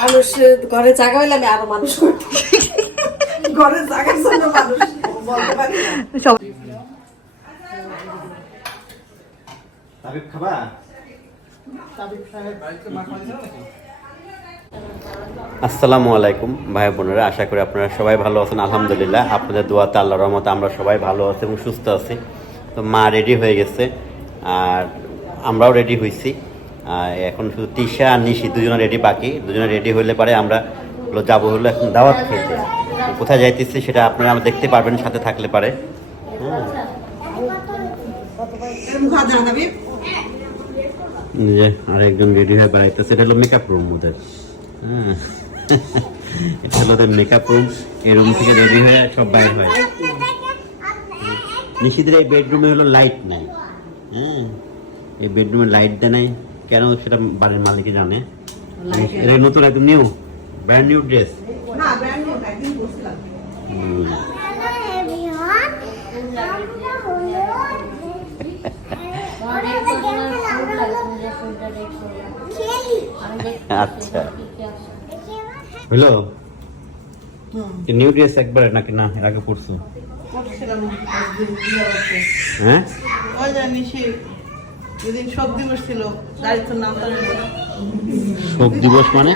মানুষ ঘরে জায়গা হইলে আমি আরো মানুষ করতে ঘরে জায়গার জন্য মানুষ বলতে পারি না। খাবা আসসালামু আলাইকুম ভাই বোনেরা, আশা করি আপনারা সবাই ভালো আছেন। আলহামদুলিল্লাহ, আপনাদের দোয়াতে আল্লাহর রহমতে আমরা সবাই ভালো আছি এবং সুস্থ আছি। তো মা রেডি হয়ে গেছে আর আমরাও রেডি হয়েছি। এখন শুধু তিশা আর নিশি দুজনে রেডি, বাকি দুজনে রেডি হলে পারে আমরা যাবো হলো এখন দাওয়াত খেতে। কোথায় যাইতেছি সেটা আপনারা দেখতে পারবেন সাথে থাকলে পারে। আরেকজন রেডি হয়ে বেড়াইতেছে, এটা হলো মেকআপ রুম ওদের। হ্যাঁ, এটা হলো ওদের মেকআপ রুম। এই রুম থেকে রেডি হয়ে সব বাইর হয়। নিশিদের এই বেডরুমে হলো লাইট নাই। হ্যাঁ, এই বেডরুমে লাইট দেয় নাই কেন সেটা বাড়ির মালিকই জানে। এটা নতুন একদম নিউ ব্র্যান্ড নিউ ড্রেস। আচ্ছা, হলো নিউ ড্রেস একবার নাকি না এর আগে পড়ছো? হ্যাঁ, শোক দিবস ছিল, শোক দিবস মানে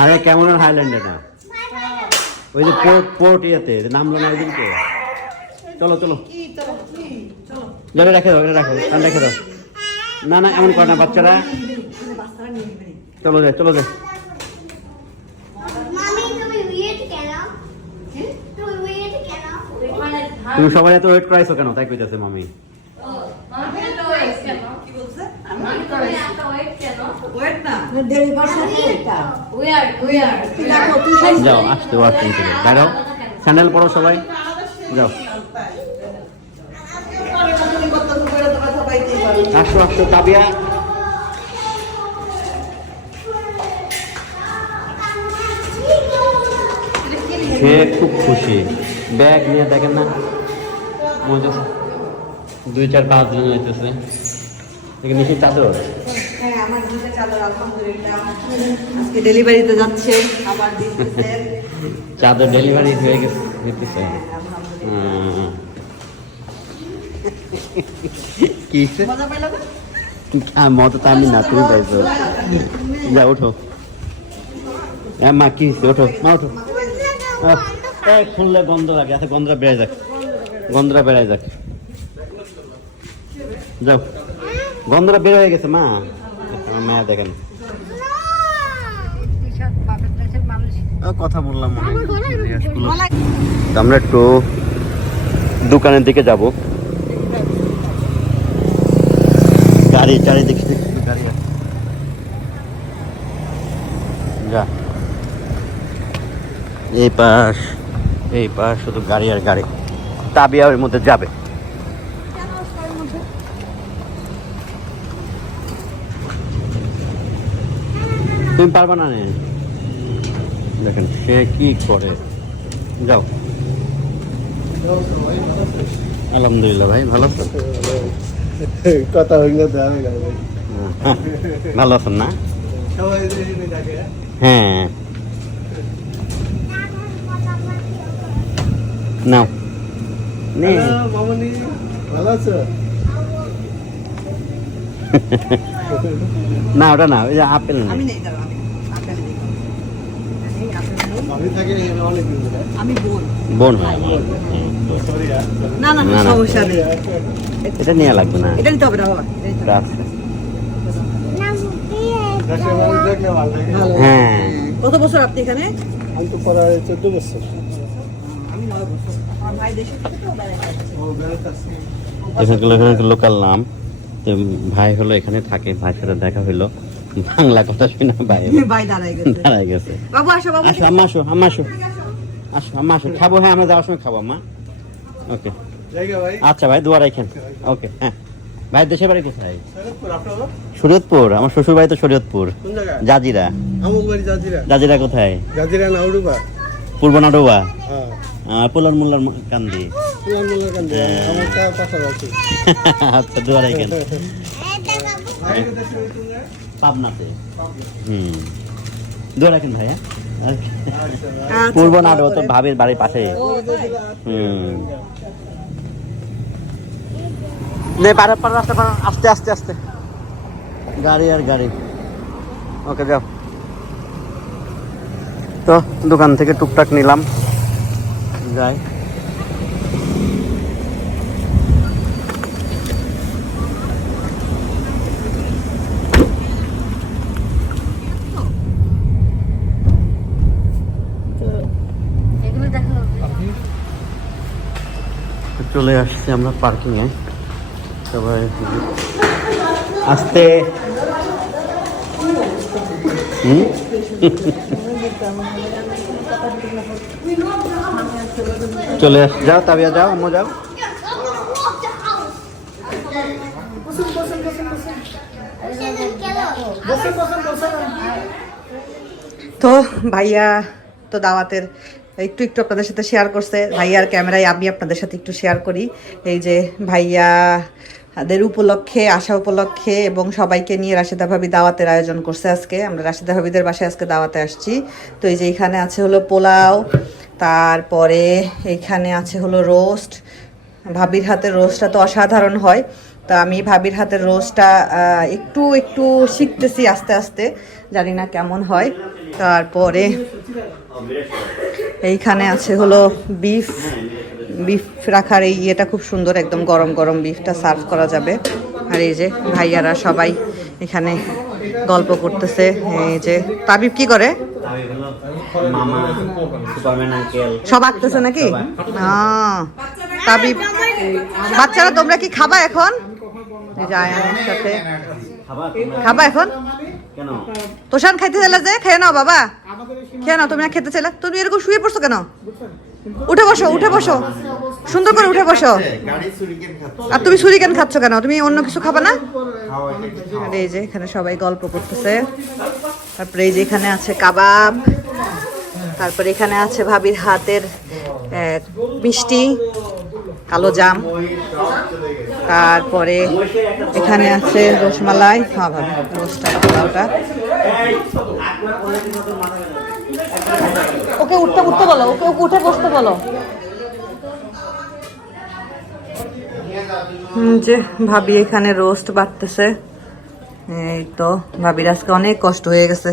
আরে কেমন হাইল্যান্ডে না, ওই যে পোর্ট ইয়াতে নামলো না ওইদিনকে। চলো চলো রেখে দাও, রাখো রেখে দাও। না না, এমন করে না বাচ্চারা। চলো যাই চলো যাই। তুমি সবাই এত ওয়েট করাইছো কেন? তাই কইতাছে মামি। যাও আসতে ওয়াশরুম থেকে দাঁড়াও, স্যান্ডেল পরো সবাই, যাও আসো আসো। তাবিয়া সে খুব খুশি, ব্যাগ নিয়ে দেখেন না, 2-4-5 জন হইতেছে। নিশ্চয়ই চাদর, আমার দুইটা চাদর আলহামদুলিল্লাহ আজকে ডেলিভারিতে যাচ্ছে। আমার চাদর ডেলিভারি হয়ে গেছে হইতেছে। কি মজা পাইলা না? মত তো আমি না, তুমি পাইছো। যা ওঠো মা, কি ওঠো মা ওঠো। খুললে গন্ধ লাগে, আচ্ছা গন্ধটা বেড়ে যাক, গন্ধটা বেড়ে যাক। যাও, গন্ধটা বের হয়ে গেছে মা। মেয়ে দেখেন কথা বললাম, আমরা একটু দোকানের দিকে যাব। গাড়ি চারিদিকে গাড়ি যা, এই পাশ শুধু গাড়ি আর গাড়ি। তাবিয়া ওর মধ্যে যাবে। তুমি পারবা না? দেখেন সে কি করে। যাও, আলহামদুলিল্লাহ ভাই ভালো আছেন? কথা হইলে ভালো আছেন না? হ্যাঁ, নাও মামনি ভালো আছো? না ওটা না, ওই যে আপেল না। আমি নেই, দাঁড়াও, আমি থাকি অনেক দিন ধরে। আমি বোন হয়। না না না, না। সমস্যা নেই, এটা নিয়ে লাগবে না। এটা নিতে হবে না বাবা, এটা নিতে হবে। আচ্ছা। দেশের মানুষ দেখলে ভালো লাগে। ভালো। হ্যাঁ, কত বছর আপনি এখানে? আমি তো পড়ার 14 বছর। আমি 9 বছর। আমার ভাই দেশে থেকে তো বেড়াতে ও বেড়াতে আসছি। এখানে লোকাল নাম। তো ভাই হলো এখানে থাকে, ভাইয়ের সাথে দেখা হইলো, বাংলা কথা শুনে ভাই ভাই দাঁড়ায় গেছে। দাঁড়ায় গেছে। বাবু আসো, বাবু আসো আম্মা, আসো আম্মা, আসো আসো আম্মা, আসো খাবো। হ্যাঁ, আমরা যাওয়ার সময় খাবো আম্মা। ওকে জায়গা ভাই। আচ্ছা ভাই, দোয়া রাখেন। ওকে হ্যাঁ। ভাই দেশের বাড়ি কোথায়? শরীয়তপুর, আপনার? শরীয়তপুর। আমার শ্বশুর বাড়ি তো শরীয়তপুর, কোন জায়গা? জাজিরা। আমুক বাড়ি জাজিরা। জাজিরা কোথায়? জাজিরা নাউডুবা। পূর্ব নাডুবা। হ্যাঁ। পোলার মোল্লার কান দিয়ে পুরান মোল্লার কান্দে আমার পাশাপাশি আচ্ছা দুয়ারাই কেন পাবনাতে দুয়ারা কেন ভাইয়া পূর্ব নাটক তো ভাবের বাড়ির পাশে নে পাড়া পাড়া রাস্তা পাড়া আস্তে আস্তে আস্তে গাড়ি আর গাড়ি ওকে যাও তো দোকান থেকে টুকটাক নিলাম যাই চলে আসছি আমরা পার্কিং এ সবাই আসতে চলে আস যাও তাবিয়া যাও আম্মু যাও তো ভাইয়া তো দাওয়াতের একটু একটু আপনাদের সাথে শেয়ার করছে ভাইয়ার ক্যামেরায় আমি আপনাদের সাথে একটু শেয়ার করি এই যে ভাইয়াদের উপলক্ষে আসা উপলক্ষে এবং সবাইকে নিয়ে রাশেদা ভাবি দাওয়াতের আয়োজন করছে আজকে আমরা রাশেদা ভাবিদের বাসায় আজকে দাওয়াতে আসছি তো এই যে এখানে আছে হলো পোলাও তারপরে এইখানে আছে হলো রোস্ট ভাবির হাতের রোস্টটা তো অসাধারণ হয় তো আমি ভাবির হাতের রোস্টটা একটু একটু শিখতেছি আস্তে আস্তে জানি না কেমন হয় তারপরে এইখানে আছে হলো বিফ রাখার এই ইয়েটা খুব সুন্দর একদম গরম গরম বিফটা সার্ভ করা যাবে আর এই যে ভাইয়ারা সবাই এখানে গল্প করতেছে এই যে তাবিব কি করে সব আঁকতেছে নাকি তাবিব বাচ্চারা তোমরা কি খাবা এখন আয়ানের সাথে খাবা এখন তোষান খাইতে চাইলে যে খেয়ে নাও বাবা খেয়ে নাও তুমি না খেতে চাইলে তুমি এরকম শুয়ে পড়ছো কেন উঠে বসো সুন্দর করে উঠে বসো আর তুমি ছুরি কেন খাচ্ছ কেন তুমি অন্য কিছু খাবা না আর এই যে এখানে সবাই গল্প করতেছে তারপরে এই যে এখানে আছে কাবাব তারপরে এখানে আছে ভাবির হাতের মিষ্টি কালো জাম তারপরে এখানে আছে রসমালাই হ্যাঁ ভাবি পোলাওটা ওকে উঠতে বলো ওকে উঠে বসতে বলো যে ভাবি এখানে রোস্ট বাটতেছে এই তো ভাবির আজকে অনেক কষ্ট হয়ে গেছে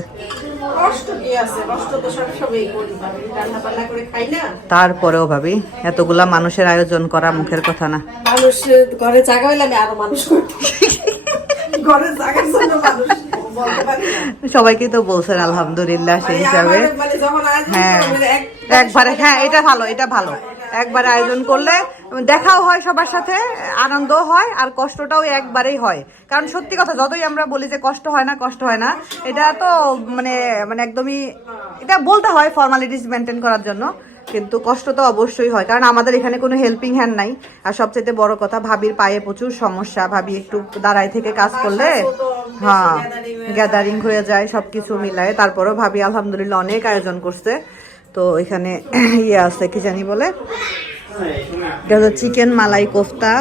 তারপরেও ভাবি এতগুলা মানুষের আয়োজন করা মুখের কথা না মানুষ ঘরে জায়গা হইলে আমি আরো মানুষ করতে ঘরে জায়গার জন্য মানুষ সবাইকে তো বলছেন আলহামদুলিল্লাহ সেই হিসাবে হ্যাঁ একবারে হ্যাঁ এটা ভালো একবারে আয়োজন করলে দেখাও হয় সবার সাথে আনন্দ হয় আর কষ্টটাও একবারেই হয় কারণ সত্যি কথা যতই আমরা বলি যে কষ্ট হয় না এটা তো মানে একদমই এটা বলতে হয় ফর্মালিটিস মেনটেন করার জন্য কিন্তু কষ্ট তো অবশ্যই হয় কারণ আমাদের এখানে কোনো হেল্পিং হ্যান্ড নাই আর সবচেয়ে বড় কথা ভাবির পায়ে প্রচুর সমস্যা ভাবি একটু দাঁড়ায় থেকে কাজ করলে হ্যাঁ গ্যাদারিং হয়ে যায় সবকিছু মিলায় তারপরেও ভাবি আলহামদুলিল্লাহ অনেক আয়োজন করছে তো এখানে ইয়ে আছে কি জানি বলে চিকেন মালাই কোফতা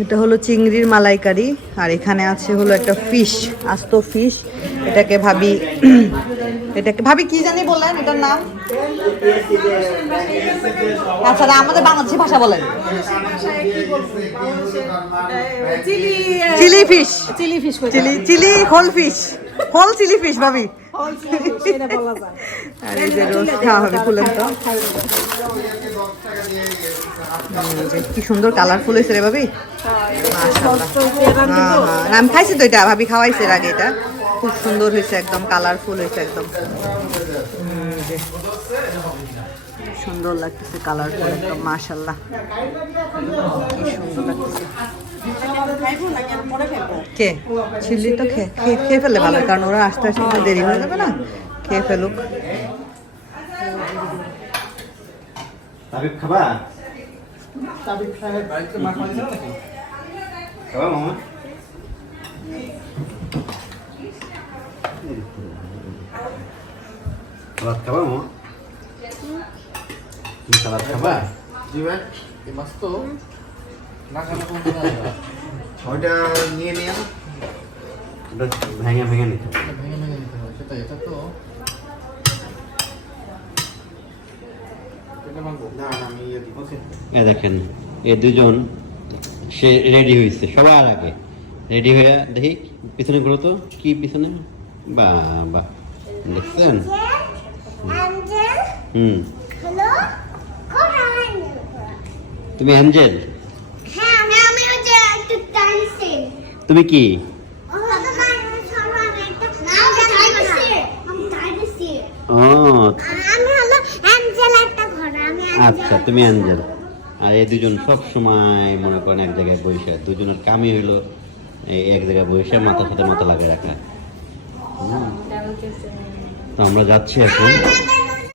এটা হলো চিংড়ির মালাইকারি আর এখানে আছে হলো একটা ফিশ আস্ত ফিশ এটাকে ভাবি কি জানি বললেন এটার নাম আচ্ছা আমাদের বাংলাদেশি ভাষা বলেন chilli fish chilli whole chilli fish ভাবি আর এই যে রোজ খাওয়া হবে ফুলেন তো কি সুন্দর কালারফুল হয়েছে রে ভাবি আমি খাইছি তো এটা ভাবি খাওয়াইছে এর আগে এটা খুব সুন্দর হয়েছে একদম কালারফুল হয়েছে একদম সুন্দর লাগতেছে কালারফুল একদম মাশাআল্লাহ কি সুন্দর লাগতেছে কে চিল্লি তো খেয়ে ফেলে ভালো কারণ ওরা আস্তে আস্তে দেরি হয়ে যাবে না খেয়ে ফেলুক খাবা মামা সালাদ খাবা মা? তুমি সালাদ খাবা? জি ভাই এই মাছ তো না খালে কোনো দিন আসবে না। ওইটা নিয়ে নিয়ে ওটা ভেঙে ভেঙে নিতে হবে। এটা ভেঙে ভেঙে নিতে হয় সেটা এটা তো এটা ভাঙবো না আমি ইয়ে দিব ওকে এ দেখেন এই দুজন সে রেডি হয়েছে সবার আগে রেডি হয়ে দেখি পিছনে ঘুরো তো কি পিছনে বাহ বাহ দেখছেন হুম তুমি অ্যাঞ্জেল তুমি কি ও আচ্ছা তুমি অ্যাঞ্জেল আর এই দুজন সব সময় মনে করেন এক জায়গায় বসে দুজনের কামই হইলো এই এক জায়গায় বসে মাথার সাথে মাথা লাগিয়ে রাখা তো আমরা যাচ্ছি এখন